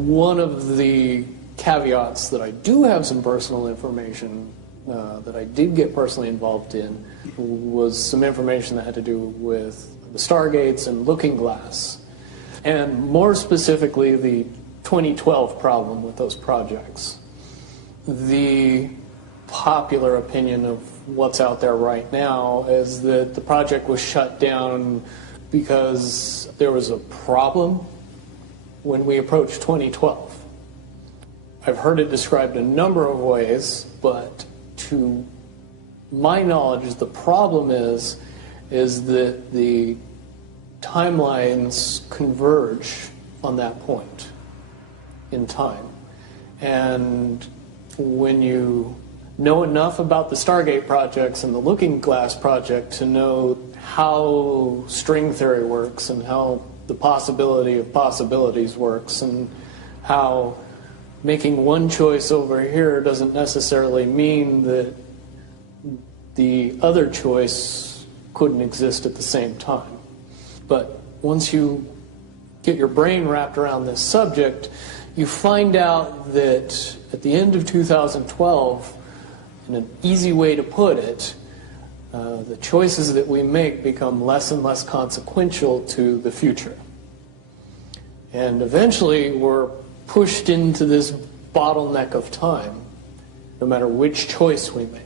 One of the caveats that I do have some personal information that I did get personally involved in was some information that had to do with the Stargates and Looking Glass, and more specifically the 2012 problem with those projects. The popular opinion of what's out there right now is that the project was shut down because there was a problem when we approached 2012. I've heard it described a number of ways, but to my knowledge, the problem is that the timelines converge on that point in time. And when you know enough about the Stargate projects and the Looking Glass project to know how string theory works and how the possibility of possibilities works and how making one choice over here doesn't necessarily mean that the other choice couldn't exist at the same time. But once you get your brain wrapped around this subject, you find out that at the end of 2012, in an easy way to put it, the choices that we make become less and less consequential to the future. And eventually we're pushed into this bottleneck of time, no matter which choice we make.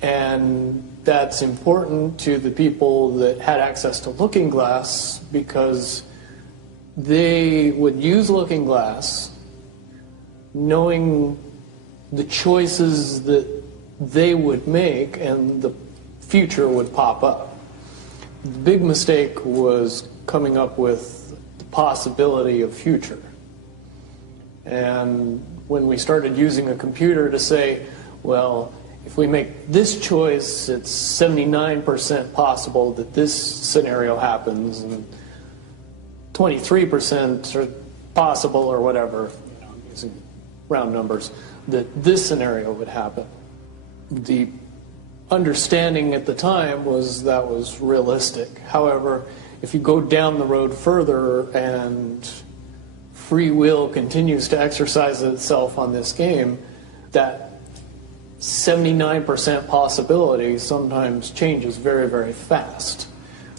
And that's important to the people that had access to Looking Glass because they would use Looking Glass knowing the choices that they would make and the future would pop up. The big mistake was coming up with the possibility of future. And when we started using a computer to say, well, if we make this choice, it's 79% possible that this scenario happens, and 23% are possible, or whatever, I'm using round numbers, that this scenario would happen. The understanding at the time was that was realistic. However, if you go down the road further and free will continues to exercise itself on this game, that 79% possibility sometimes changes very, very fast.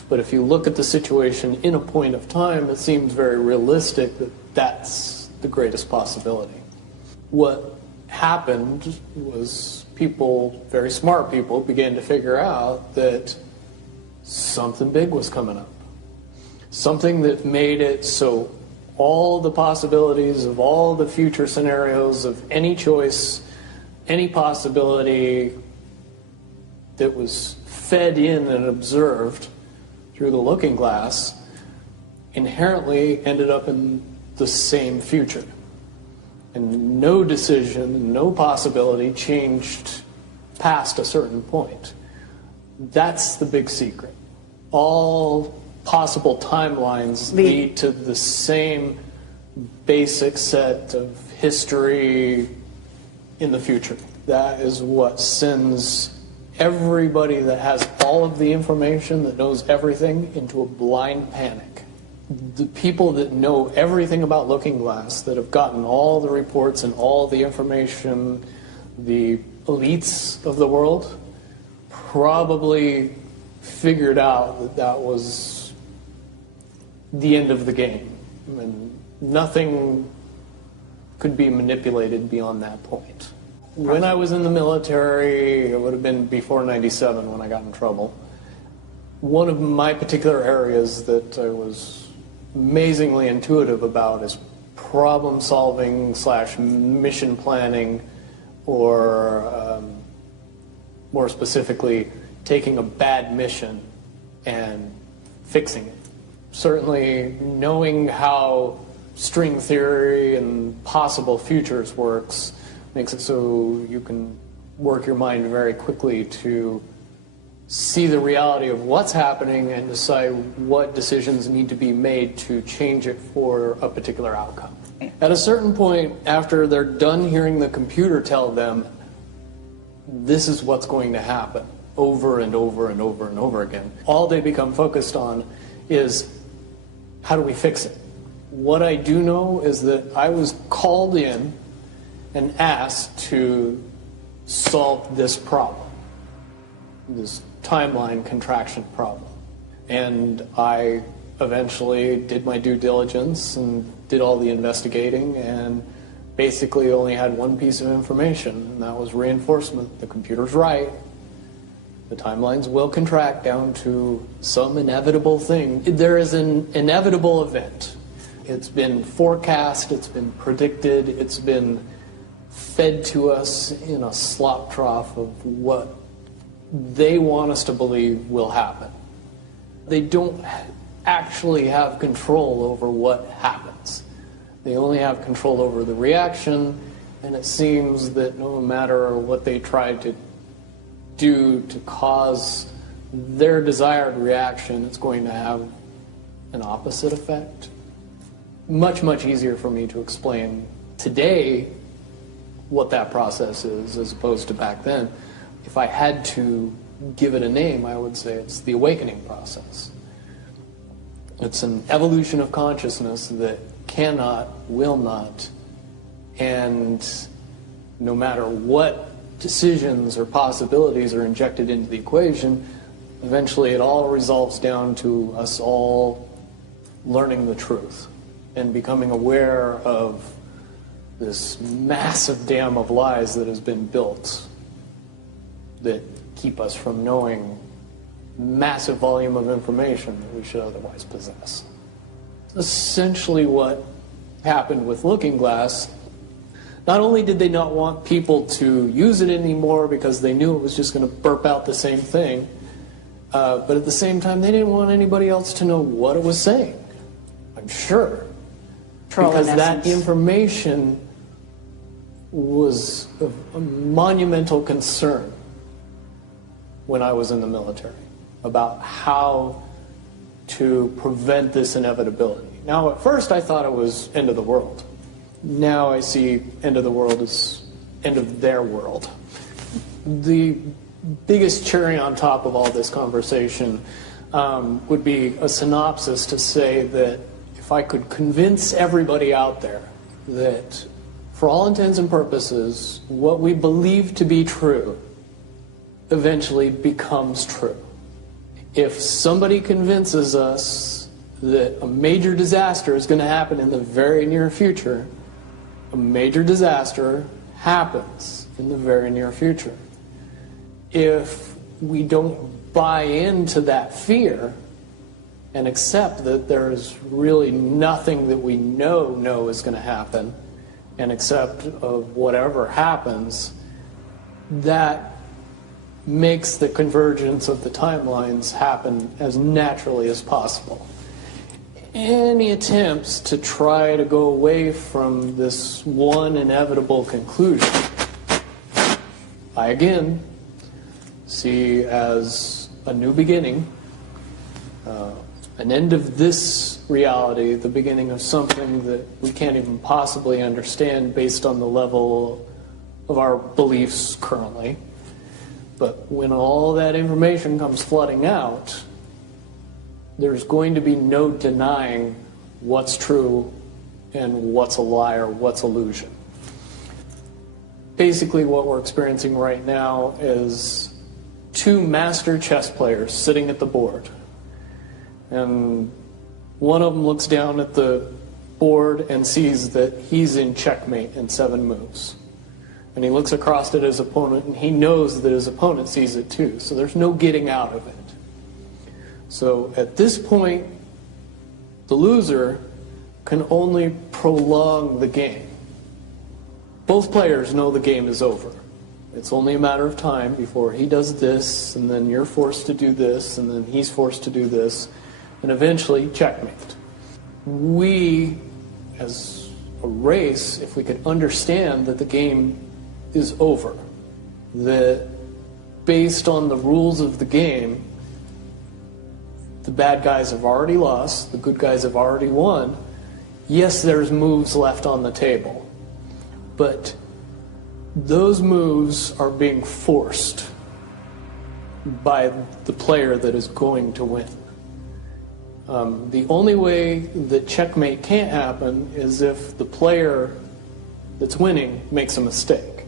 But if you look at the situation in a point of time, it seems very realistic that that's the greatest possibility. What happened was people, very smart people, began to figure out that something big was coming up. Something that made it so all the possibilities of all the future scenarios of any choice, any possibility that was fed in and observed through the Looking Glass inherently ended up in the same future. And no decision, no possibility changed past a certain point. That's the big secret. All possible timelines lead to the same basic set of history in the future. That is what sends everybody that has all of the information, that knows everything, into a blind panic. The people that know everything about Looking Glass, that have gotten all the reports and all the information, the elites of the world, probably figured out that that was the end of the game. And nothing could be manipulated beyond that point. When I was in the military, it would have been before '97 when I got in trouble. One of my particular areas that I was amazingly intuitive about is problem solving / mission planning, or more specifically, taking a bad mission and fixing it. Certainly knowing how string theory and possible futures works makes it so you can work your mind very quickly to see the reality of what's happening and decide what decisions need to be made to change it for a particular outcome. At a certain point, after they're done hearing the computer tell them this is what's going to happen over and over and over and over again, all they become focused on is how do we fix it? What I do know is that I was called in and asked to solve this problem, this timeline contraction problem. And I eventually did my due diligence and did all the investigating and basically only had one piece of information, and that was reinforcement. The computer's right. The timelines will contract down to some inevitable thing. There is an inevitable event. It's been forecast, it's been predicted, it's been fed to us in a slop trough of what they want us to believe will happen. They don't actually have control over what happens. They only have control over the reaction, and it seems that no matter what they try to do to cause their desired reaction, it's going to have an opposite effect. Much, much easier for me to explain today what that process is as opposed to back then. If I had to give it a name, I would say it's the awakening process. It's an evolution of consciousness that cannot, will not, and no matter what decisions or possibilities are injected into the equation, eventually it all resolves down to us all learning the truth and becoming aware of this massive dam of lies that has been built that keep us from knowing massive volume of information that we should otherwise possess. Essentially what happened with Looking Glass, not only did they not want people to use it anymore because they knew it was just going to burp out the same thing, but at the same time they didn't want anybody else to know what it was saying, I'm sure. Because that information was of a monumental concern when I was in the military about how to prevent this inevitability. Now, at first I thought it was end of the world. Now I see end of the world as end of their world. The biggest cherry on top of all this conversation would be a synopsis to say that if I could convince everybody out there that for all intents and purposes, what we believe to be true eventually becomes true. If somebody convinces us that a major disaster is going to happen in the very near future, a major disaster happens in the very near future. If we don't buy into that fear and accept that there's really nothing that we know is going to happen, and accept of whatever happens, that makes the convergence of the timelines happen as naturally as possible. Any attempts to try to go away from this one inevitable conclusion, I again see as a new beginning, an end of this reality, the beginning of something that we can't even possibly understand based on the level of our beliefs currently. But when all that information comes flooding out, there's going to be no denying what's true and what's a lie or what's illusion. Basically what we're experiencing right now is two master chess players sitting at the board. And one of them looks down at the board and sees that he's in checkmate in 7 moves. And he looks across at his opponent and he knows that his opponent sees it too. So there's no getting out of it. So at this point, the loser can only prolong the game. Both players know the game is over. It's only a matter of time before he does this, and then you're forced to do this, and then he's forced to do this, and eventually checkmate. We, as a race, if we could understand that the game is over, that based on the rules of the game, the bad guys have already lost, the good guys have already won. Yes, there's moves left on the table, but those moves are being forced by the player that is going to win. The only way that checkmate can't happen is if the player that's winning makes a mistake.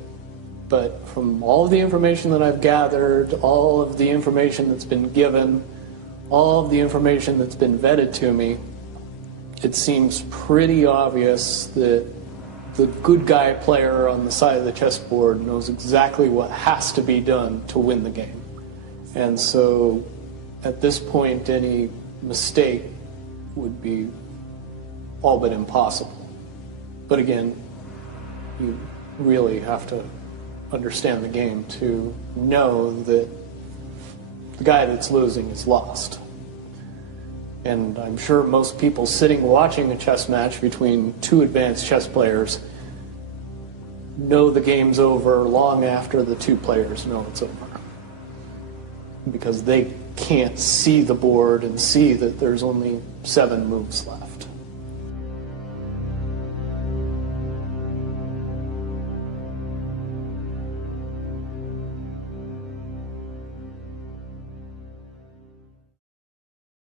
But from all of the information that I've gathered, all of the information that's been given, all of the information that's been vetted to me, it seems pretty obvious that the good guy player on the side of the chessboard knows exactly what has to be done to win the game. And so at this point, any mistake would be all but impossible. But again, you really have to understand the game to know that the guy that's losing is lost. And I'm sure most people sitting watching a chess match between two advanced chess players know the game's over long after the two players know it's over. Because they can't see the board and see that there's only 7 moves left.